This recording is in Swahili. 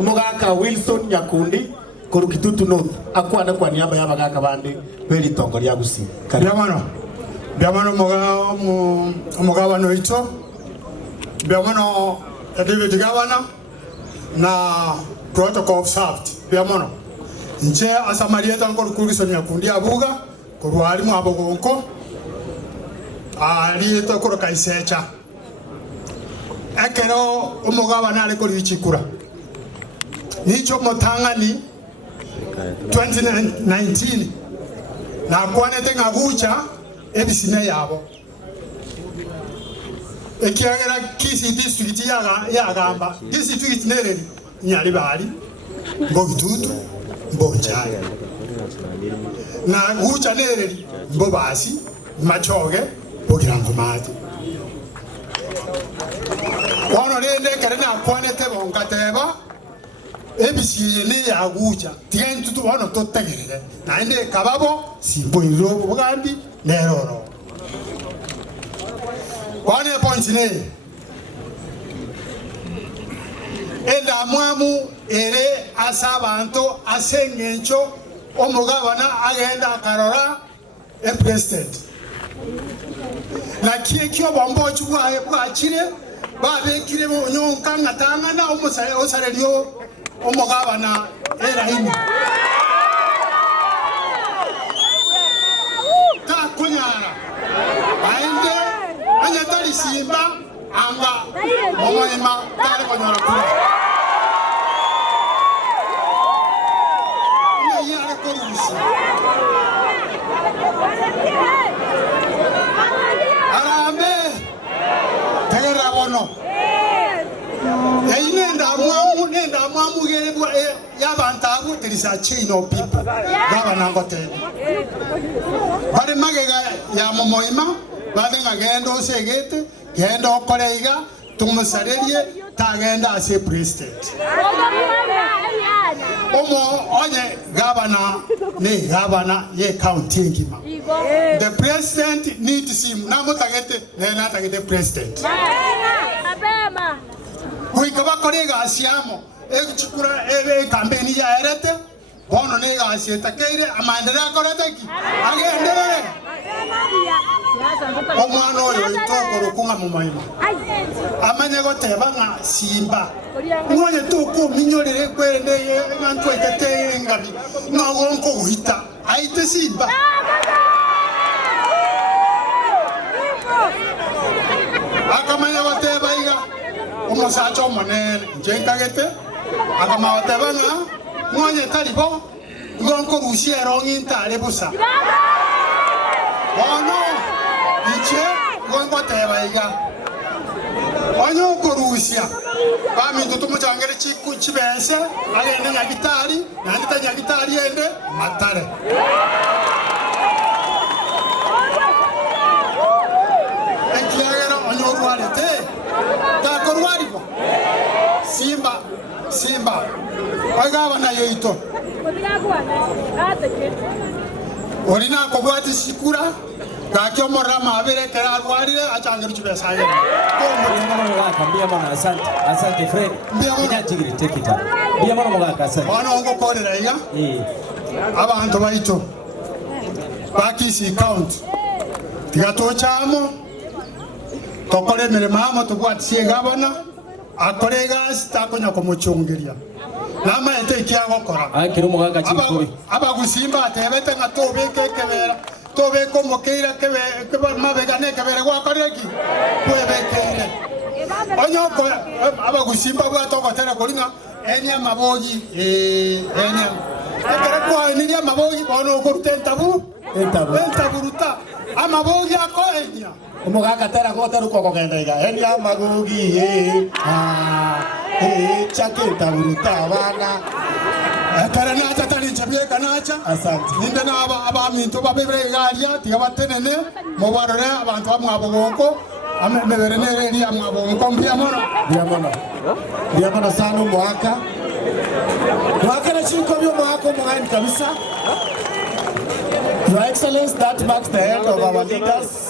Mugaka Wilson Nyakundi Kurukitutu North akwana kwa niaba ya bagaka bandi beli tongo lya Gusii. Biamano mugabano ito. Biamano David Gavana na protocol observed. Biamano nje asamarieta ngoro Wilson Nyakundi abuga kurwali mu abogonko ali to kuro kaisecha. Ekero umugabana ali kuri chikura. Nicho motangani 2019 na kwanete ngagucha ebisine yabo ekiagera kisi district ya gamba district nereri nyali bali mbogitutu mbonjaya na gucha nereri mbobasi machoge bogirango mati wono rende kare na kwanete bonkateba ebisi ni yagucha tigentu tu bano totegerere naende kababo simbo iro bugandi neroro wane point ne enda mwamu ere asabanto asengencho omugabana agenda karora e president na kiekyo bombo chubwa bwachire babekire nyonka ngatanga na omusale osarelio omugabana era hini ta kunyara aende anyatali simba anga omoima kale konyara kula ne yare korusi arambe tegera bono nenda mwamu gelebwa yabantabu there is a chain of people gabana ngote bale magega ya momoima badenga gendo segete gendo koleiga tumusarerie tagenda ase president omo onye gabana ye county ngima the president needs him na mutagete na tagete president abema kuikaba kolega asiamo ekuchukura campaign ya erete bono ne asieta keire amaendelea koreteki agendere omwana oyo itokoro kunga mumaima amanye goteba nga simba ngonye toko minyorere kwende ngantu ekete ngabi ngagonko guhita aite simba akamanya goteba iga umusacho monene njengagete akamawatebanga ngonye talibo ngonko rusia rongi ntale busa ono iche ngonko tebaiga onyo korusia bamintu tumuchangere chiku chibense agende nyagitari nandita nyagitari ende matare ekiagera onyo ruarete takorwaribo simba agabana yoito orina kobwati sikura gakyo morama abere kerarwarire achangiru chibesaye mbia mwana asante Fred ina tigiri take it up mbia mwana mugaka asante wana ngo korera iga abantu baito bakisi count tigatochamo tokore miremamo tubwatisie gabana akorega sitakonya kumuchungiria nama ete kiagokora akiri mugaka chikuri abagusimba atebete ngatobeke kebera tobeko mokeira kebe mabega ne kebera gwakoreki kwebekere onyoko abagusimba bwatogotera kolinga enya mabogi enya ekere kwa enya mabogi bono kurutentabu entaburuta amabogi akoenya Umugaka tera gotera uko kogenda iga enya magogi chaketa buruta bana akarana tatali chabye kanacha asante ninde na abaminto babebere galia tigabatenene mubarore abantu bamwabogonko amebere nereri amwabogonko biamono sana mwaka na chiko byo mwaka mwani kabisa. Your Excellency, that marks the end of our leaders.